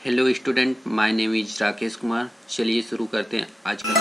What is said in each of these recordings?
Hello student, my name is Rakesh Kumar. चलिए शुरू करते हैं आज का।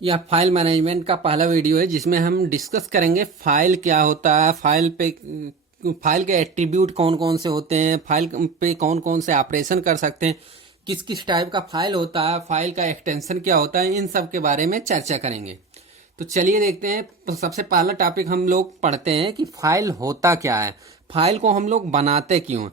यह फाइल मैनेजमेंट का पहला वीडियो है जिसमें हम डिस्कस करेंगे फाइल क्या होता है, फाइल के एट्रीब्यूट कौन कौन से होते हैं, फाइल पे कौन कौन से ऑपरेशन कर सकते हैं, किस किस टाइप का फाइल होता है, फाइल का एक्सटेंशन क्या होता है, इन सब के बारे में चर्चा करेंगे। तो चलिए देखते हैं। सबसे पहला टॉपिक हम लोग पढ़ते हैं कि फाइल होता क्या है, फाइल को हम लोग बनाते क्यों।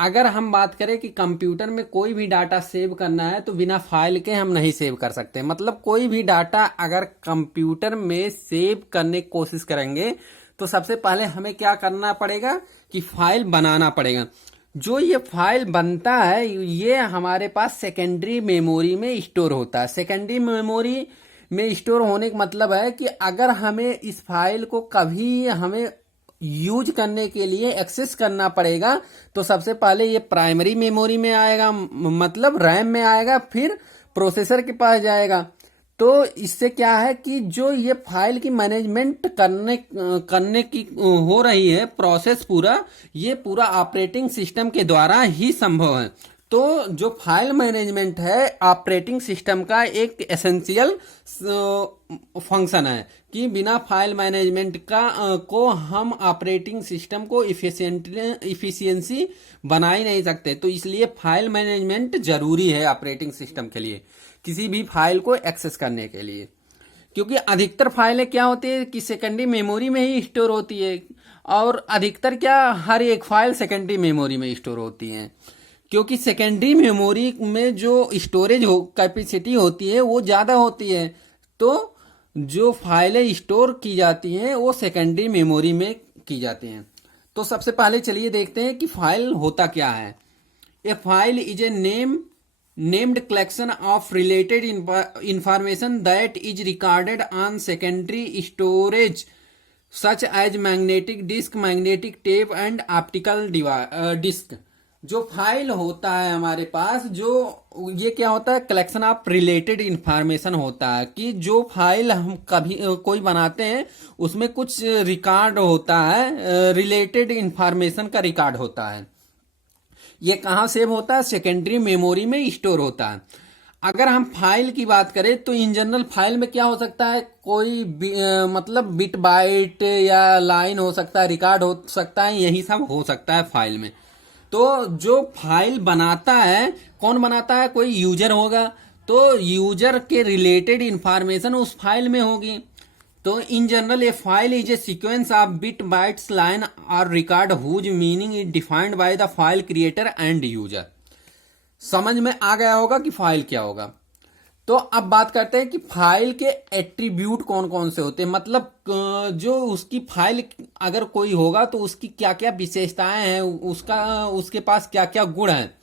अगर हम बात करें कि कंप्यूटर में कोई भी डाटा सेव करना है तो बिना फाइल के हम नहीं सेव कर सकते। मतलब कोई भी डाटा अगर कंप्यूटर में सेव करने की कोशिश करेंगे तो सबसे पहले हमें क्या करना पड़ेगा कि फाइल बनाना पड़ेगा। जो ये फाइल बनता है ये हमारे पास सेकेंडरी मेमोरी में स्टोर होता है। सेकेंडरी मेमोरी में स्टोर होने का मतलब है कि अगर हमें इस फाइल को कभी हमें यूज करने के लिए एक्सेस करना पड़ेगा तो सबसे पहले ये प्राइमरी मेमोरी में आएगा, मतलब रैम में आएगा, फिर प्रोसेसर के पास जाएगा। तो इससे क्या है कि जो ये फाइल की मैनेजमेंट करने की हो रही है प्रोसेस, ये पूरा ऑपरेटिंग सिस्टम के द्वारा ही संभव है। तो जो फाइल मैनेजमेंट है ऑपरेटिंग सिस्टम का एक एसेंशियल फंक्शन है कि बिना फाइल मैनेजमेंट को हम ऑपरेटिंग सिस्टम को इफिशियंसी बना ही नहीं सकते। तो इसलिए फाइल मैनेजमेंट जरूरी है ऑपरेटिंग सिस्टम के लिए, किसी भी फाइल को एक्सेस करने के लिए। क्योंकि अधिकतर फाइलें क्या होती है कि सेकेंडरी मेमोरी में ही स्टोर होती है, और अधिकतर क्या हर एक फाइल सेकेंडरी मेमोरी में स्टोर होती है। क्योंकि सेकेंडरी मेमोरी में जो स्टोरेज कैपेसिटी होती है वो ज़्यादा होती है, तो जो फाइलें स्टोर की जाती हैं वो सेकेंडरी मेमोरी में की जाती हैं। तो सबसे पहले चलिए देखते हैं कि फाइल होता क्या है। A file is a named collection of related information that is recorded on secondary storage such as magnetic disk, magnetic tape and optical disk. जो फाइल होता है हमारे पास, जो ये क्या होता है, कलेक्शन ऑफ रिलेटेड इंफॉर्मेशन होता है कि जो फाइल हम कभी कोई बनाते हैं उसमें कुछ रिकॉर्ड होता है, रिलेटेड इंफॉर्मेशन का रिकॉर्ड होता है। ये कहाँ सेव होता है? सेकेंडरी मेमोरी में स्टोर होता है। अगर हम फाइल की बात करें तो इन जनरल फाइल में क्या हो सकता है, कोई मतलब बिट बाइट या लाइन हो सकता है, रिकॉर्ड हो सकता है, यही सब हो सकता है फाइल में। तो जो फाइल बनाता है, कौन बनाता है? कोई यूजर होगा, तो यूजर के रिलेटेड इंफॉर्मेशन उस फाइल में होगी। तो in general a file is a sequence of bit bytes line और record whose meaning is defined by the file creator and user. समझ में आ गया होगा कि फाइल क्या होगा। तो अब बात करते हैं कि फाइल के एट्रीब्यूट कौन कौन से होते हैं। मतलब जो उसकी फाइल अगर कोई होगा तो उसकी क्या क्या विशेषताएं हैं, उसके पास क्या क्या गुण हैं।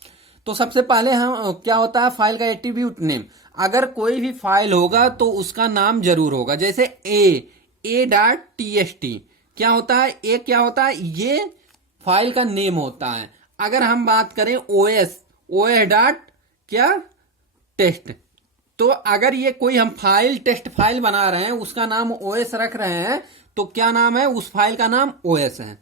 तो सबसे पहले हम क्या होता है फाइल का एट्रीब्यूट नेम। अगर कोई भी फाइल होगा तो उसका नाम जरूर होगा। जैसे a.txt क्या होता है? ए क्या होता है? ये फाइल का नेम होता है। अगर हम बात करें os डॉट क्या टेस्ट, तो अगर ये कोई हम टेस्ट फाइल बना रहे हैं उसका नाम ओएस रख रहे हैं तो क्या नाम है? उस फाइल का नाम ओएस है।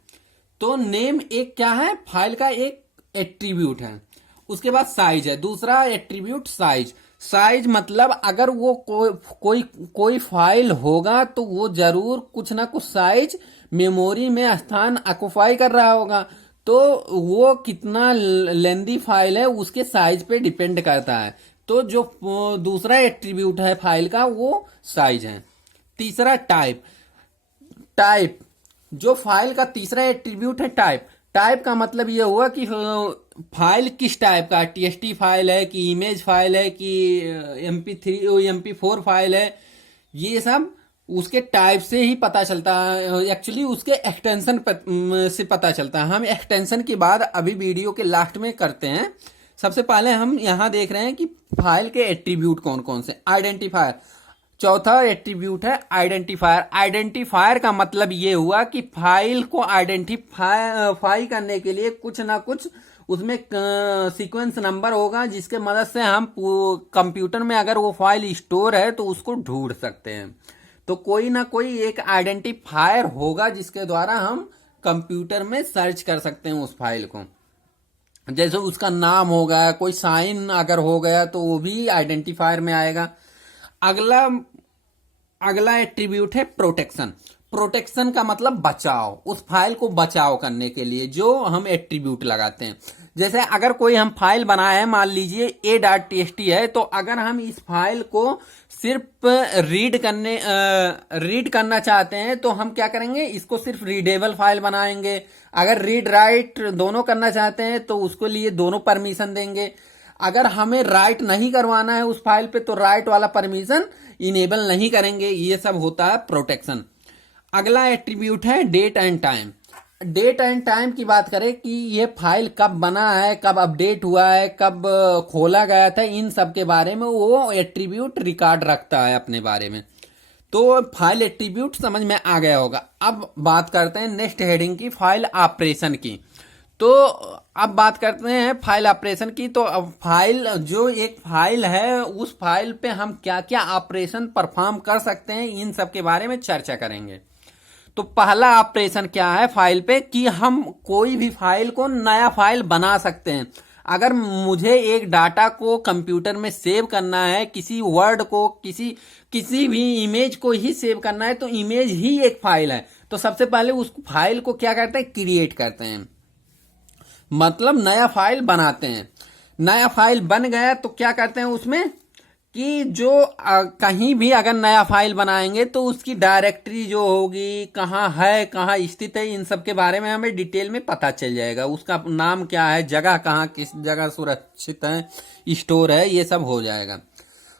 तो नेम एक क्या है? फाइल का एक एट्रीब्यूट है। उसके बाद साइज है, दूसरा एट्रीब्यूट साइज मतलब अगर वो कोई फाइल होगा तो वो जरूर कुछ ना कुछ साइज मेमोरी में स्थान ऑक्युपाई कर रहा होगा। तो वो कितना लेंदी फाइल है उसके साइज पे डिपेंड करता है। तो जो दूसरा एट्रीब्यूट है फाइल का वो साइज है। तीसरा टाइप जो फाइल का तीसरा एट्रीब्यूट है टाइप का मतलब ये हुआ कि फाइल किस टाइप का, टीएक्सटी फाइल है कि इमेज फाइल है कि MP3 MP4 फाइल है, ये सब उसके टाइप से ही पता चलता है। एक्चुअली उसके एक्सटेंशन से पता चलता है। हम एक्सटेंशन की बात अभी वीडियो के लास्ट में करते हैं। सबसे पहले हम यहां देख रहे हैं कि फाइल के एट्रीब्यूट कौन कौन से। आइडेंटिफायर, चौथा एट्रीब्यूट है आइडेंटिफायर। आइडेंटिफायर का मतलब ये हुआ कि फाइल को आइडेंटिफाई करने के लिए कुछ ना कुछ उसमें सीक्वेंस नंबर होगा, जिसके मदद से हम कंप्यूटर में अगर वो फाइल स्टोर है तो उसको ढूंढ सकते हैं। तो कोई ना कोई एक आइडेंटिफायर होगा जिसके द्वारा हम कंप्यूटर में सर्च कर सकते हैं उस फाइल को। जैसे उसका नाम हो गया, कोई साइन अगर हो गया तो वो भी आइडेंटिफायर में आएगा। अगला अगला एट्रीब्यूट है प्रोटेक्शन। प्रोटेक्शन का मतलब बचाव, उस फाइल को बचाव करने के लिए जो हम एट्रीब्यूट लगाते हैं। जैसे अगर कोई हम फाइल बनाए हैं, मान लीजिए a.txt है, तो अगर हम इस फाइल को सिर्फ रीड करना चाहते हैं तो हम क्या करेंगे, इसको सिर्फ रीडेबल फाइल बनाएंगे। अगर रीड राइट दोनों करना चाहते हैं तो उसको लिए दोनों परमिशन देंगे। अगर हमें राइट नहीं करवाना है उस फाइल पे तो राइट वाला परमिशन इनेबल नहीं करेंगे। ये सब होता है प्रोटेक्शन। अगला एट्रीब्यूट है date and time. Date and time की बात करें कि ये फाइल कब बना है, कब अपडेट हुआ है, कब खोला गया था, इन सब के बारे में वो एट्रीब्यूट रिकॉर्ड रखता है अपने बारे में। तो फाइल एट्रीब्यूट समझ में आ गया होगा। अब बात करते हैं नेक्स्ट हेडिंग की, फाइल ऑपरेशन की। तो अब बात करते हैं फाइल ऑपरेशन की। तो अब फाइल, जो एक फाइल है, उस फाइल पे हम क्या क्या ऑपरेशन परफॉर्म कर सकते हैं, इन सब के बारे में चर्चा करेंगे। तो पहला ऑपरेशन क्या है फाइल पे, कि हम कोई भी फाइल को नया फाइल बना सकते हैं। अगर मुझे एक डाटा को कंप्यूटर में सेव करना है, किसी वर्ड को, किसी भी इमेज को ही सेव करना है, तो इमेज ही एक फाइल है। तो सबसे पहले उस फाइल को क्या करते हैं, क्रिएट करते हैं, मतलब नया फाइल बनाते हैं। नया फाइल बन गया तो क्या करते हैं उसमें, कि जो कहीं भी अगर नया फाइल बनाएंगे तो उसकी डायरेक्टरी जो होगी, कहाँ है, कहाँ स्थित है, इन सब के बारे में हमें डिटेल में पता चल जाएगा। उसका नाम क्या है, जगह कहाँ, किस जगह सुरक्षित है, स्टोर है, ये सब हो जाएगा।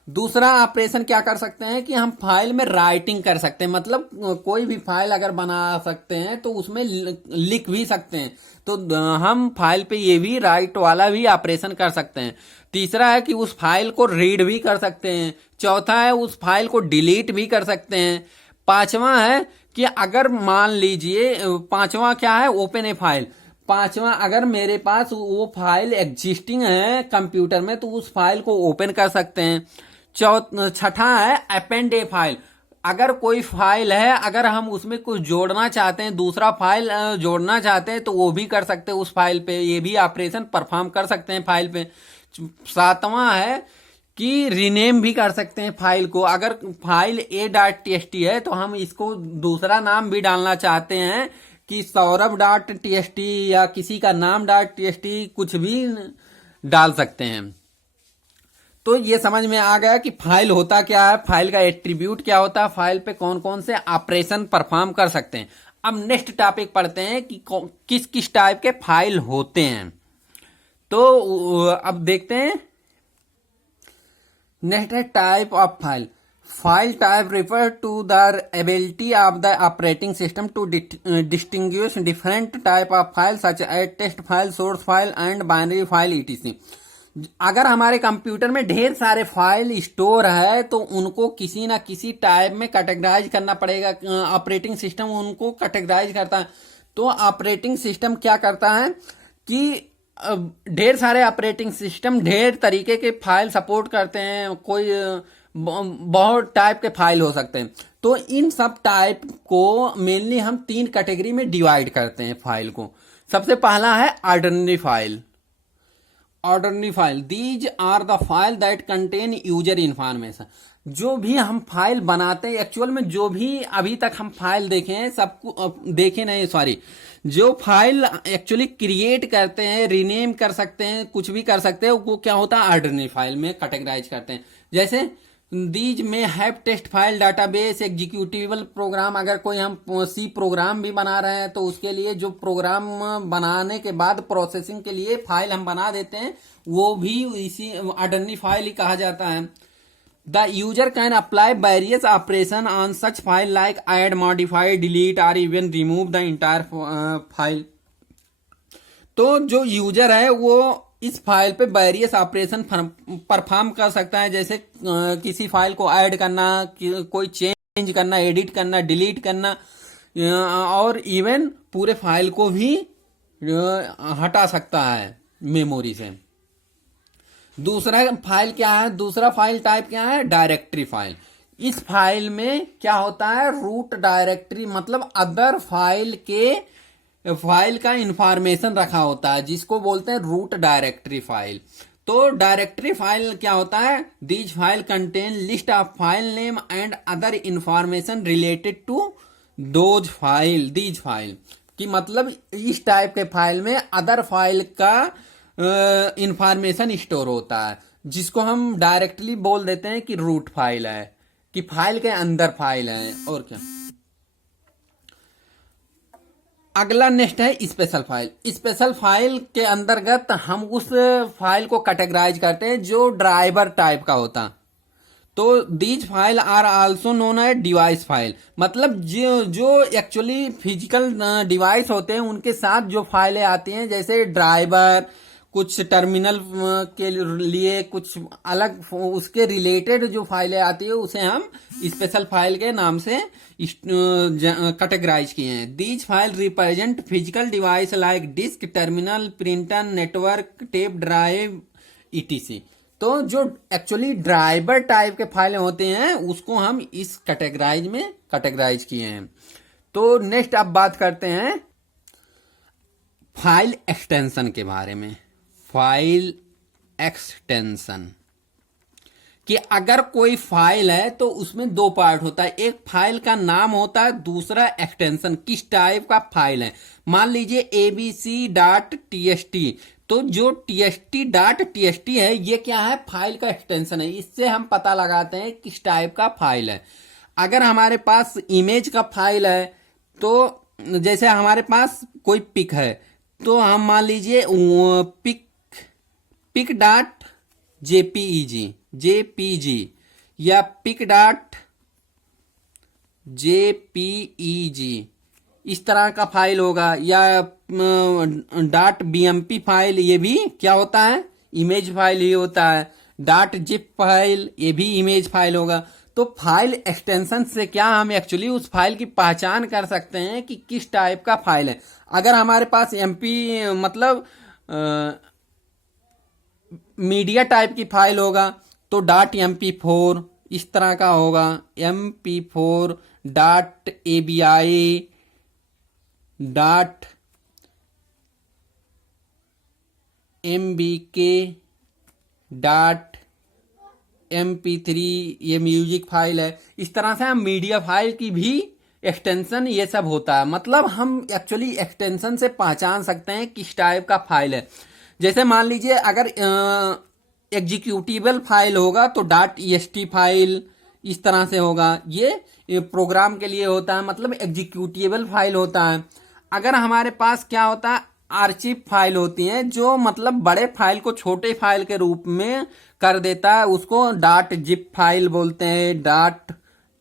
दूसरा ऑपरेशन क्या कर सकते हैं कि हम फाइल में राइटिंग कर सकते हैं, मतलब कोई भी फाइल अगर बना सकते हैं तो उसमें लिख भी सकते हैं। तो हम फाइल पे ये भी राइट वाला भी ऑपरेशन कर सकते हैं। तीसरा है कि उस फाइल को रीड भी कर सकते हैं। चौथा है उस फाइल को डिलीट भी कर सकते हैं। पांचवा है कि अगर मान लीजिए, पांचवा क्या है, ओपन ए फाइल। पांचवा, अगर मेरे पास वो फाइल एग्जिस्टिंग है कंप्यूटर में तो उस फाइल को ओपन कर सकते हैं। छठा है अपेंड ए फाइल। अगर कोई फाइल है, अगर हम उसमें कुछ जोड़ना चाहते हैं, दूसरा फाइल जोड़ना चाहते हैं तो वो भी कर सकते हैं उस फाइल पे, ये भी ऑपरेशन परफॉर्म कर सकते हैं फाइल पे। सातवां है कि रीनेम भी कर सकते हैं फाइल को। अगर फाइल a.txt है तो हम इसको दूसरा नाम भी डालना चाहते हैं कि saurabh.txt या किसी का नाम .txt, कुछ भी डाल सकते हैं। तो ये समझ में आ गया कि फाइल होता क्या है, फाइल का एट्रीब्यूट क्या होता है, फाइल पे कौन कौन से ऑपरेशन परफॉर्म कर सकते हैं। अब नेक्स्ट टॉपिक पढ़ते हैं कि किस किस टाइप के फाइल होते हैं। तो अब देखते हैं, नेक्स्ट है type of file. File type refer to the ability of the operating system to distinguish different type of file such as text file, source file and binary file etc। अगर हमारे computer में ढेर सारे file store है तो उनको किसी ना किसी टाइप में कैटेगराइज करना पड़ेगा। ऑपरेटिंग सिस्टम उनको कैटेगराइज करता है। तो ऑपरेटिंग सिस्टम क्या करता है कि ढेर सारे ऑपरेटिंग सिस्टम ढेर तरीके के फाइल सपोर्ट करते हैं। कोई बहुत टाइप के फाइल हो सकते हैं। तो इन सब टाइप को मेनली हम 3 कैटेगरी में डिवाइड करते हैं फाइल को। सबसे पहला है ordinary file. Ordinary file, these are the file that contain user information. जो भी हम फाइल बनाते हैं, एक्चुअल में जो भी अभी तक हम फाइल देखे हैं, सबको देखे नहीं, सॉरी, जो फाइल एक्चुअली क्रिएट करते हैं, रीनेम कर सकते हैं, कुछ भी कर सकते हैं, वो क्या होता है, ऑर्डिनरी फाइल में कैटेगराइज करते हैं। जैसे these may have text file, database, executable program. अगर कोई हम सी प्रोग्राम भी बना रहे हैं तो उसके लिए जो प्रोग्राम बनाने के बाद प्रोसेसिंग के लिए फाइल हम बना देते हैं, वो भी इसी ऑर्डिनरी फाइल ही कहा जाता है। The user can apply various operation on such file like add, modify, delete और even remove the entire file. तो जो यूजर है वो इस फाइल पे वेरियस ऑपरेशन परफॉर्म कर सकता है, जैसे किसी फाइल को ऐड करना, कोई चेंज करना, एडिट करना, डिलीट करना, और इवन पूरे फाइल को भी हटा सकता है मेमोरी से। दूसरा फाइल क्या है, दूसरा फाइल टाइप क्या है, डायरेक्टरी फाइल। इस फाइल में क्या होता है, रूट डायरेक्टरी मतलब अदर फाइल का इंफॉर्मेशन रखा होता है, जिसको बोलते हैं रूट डायरेक्टरी फाइल। तो डायरेक्टरी फाइल क्या होता है, these file contain list of file name and other information related to these file कि मतलब इस टाइप के फाइल में अदर फाइल का इंफॉर्मेशन स्टोर होता है, जिसको हम डायरेक्टली बोल देते हैं कि रूट फाइल है, कि फाइल के अंदर फाइल है। और क्या, अगला नेक्स्ट है स्पेशल फाइल। स्पेशल फाइल के अंतर्गत हम उस फाइल को कैटेगराइज करते हैं जो ड्राइवर टाइप का होता। तो these file are also known as device file, मतलब जो एक्चुअली फिजिकल डिवाइस होते हैं उनके साथ जो फाइलें आती हैं, जैसे ड्राइवर, कुछ टर्मिनल के लिए कुछ अलग उसके रिलेटेड जो फाइलें आती है उसे हम स्पेशल फाइल के नाम से कैटेगराइज किए हैं। These file represent physical device like disk, terminal, printer, network, tape drive, etc. तो जो एक्चुअली ड्राइवर टाइप के फाइलें होते हैं उसको हम इस कैटेगराइज में कैटेगराइज किए हैं। तो नेक्स्ट अब बात करते हैं फाइल एक्सटेंशन के बारे में। फाइल एक्सटेंशन कि अगर कोई फाइल है तो उसमें दो पार्ट होता है, एक फाइल का नाम होता है, दूसरा एक्सटेंशन किस टाइप का फाइल है। मान लीजिए abc.txt, तो जो txt.txt है ये क्या है, फाइल का एक्सटेंशन है। इससे हम पता लगाते हैं किस टाइप का फाइल है। अगर हमारे पास इमेज का फाइल है, तो जैसे हमारे पास कोई पिक है, तो हम मान लीजिए पिक डॉट जेपीजी या पिक डॉट जेपीईजी इस तरह का फाइल होगा, या डॉट बीएमपी फाइल, ये भी क्या होता है, इमेज फाइल ही होता है। डॉट जिप फाइल, ये भी इमेज फाइल होगा। तो फाइल एक्सटेंशन से क्या हम एक्चुअली उस फाइल की पहचान कर सकते हैं कि किस टाइप का फाइल है। अगर हमारे पास एमपी मतलब मीडिया टाइप की फाइल होगा तो डॉट MP4 इस तरह का होगा, MP4 dot ABI dot MBK dot MP3, ये म्यूजिक फाइल है। इस तरह से हम मीडिया फाइल की भी एक्सटेंशन ये सब होता है। मतलब हम एक्चुअली एक्सटेंशन से पहचान सकते हैं किस टाइप का फाइल है। जैसे मान लीजिए अगर एग्जीक्यूटिबल फाइल होगा तो .ext फाइल इस तरह से होगा, ये प्रोग्राम के लिए होता है, मतलब एग्जीक्यूटिबल फाइल होता है। अगर हमारे पास क्या होता है, आर्चिव फाइल होती हैं जो मतलब बड़े फाइल को छोटे फाइल के रूप में कर देता है, उसको .zip फाइल बोलते हैं,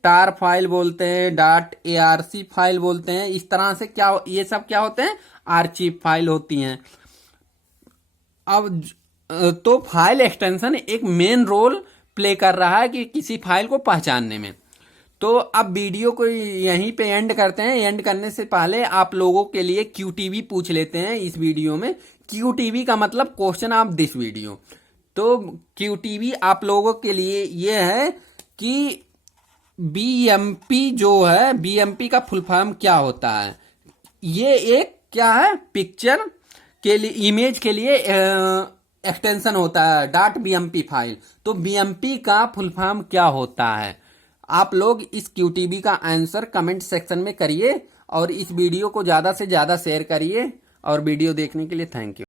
.tar फाइल बोलते हैं, .arc फाइल बोलते हैं। इस तरह से क्या ये सब क्या होते हैं, आर्चिव फाइल होती हैं। अब तो फाइल एक्सटेंशन एक मेन रोल प्ले कर रहा है कि किसी फाइल को पहचानने में। तो अब वीडियो को यहीं पे एंड करते हैं। एंड करने से पहले आप लोगों के लिए QTV पूछ लेते हैं इस वीडियो में। QTV का मतलब क्वेश्चन ऑफ दिस वीडियो। तो QTV आप लोगों के लिए ये है कि BMP जो है, BMP का फुल फॉर्म क्या होता है। ये एक क्या है, पिक्चर के लिए, इमेज के लिए एक्सटेंशन होता है .bmp फाइल। तो BMP का फुल फॉर्म क्या होता है, आप लोग इस QTV का आंसर कमेंट सेक्शन में करिए और इस वीडियो को ज़्यादा से ज़्यादा शेयर करिए। और वीडियो देखने के लिए थैंक यू।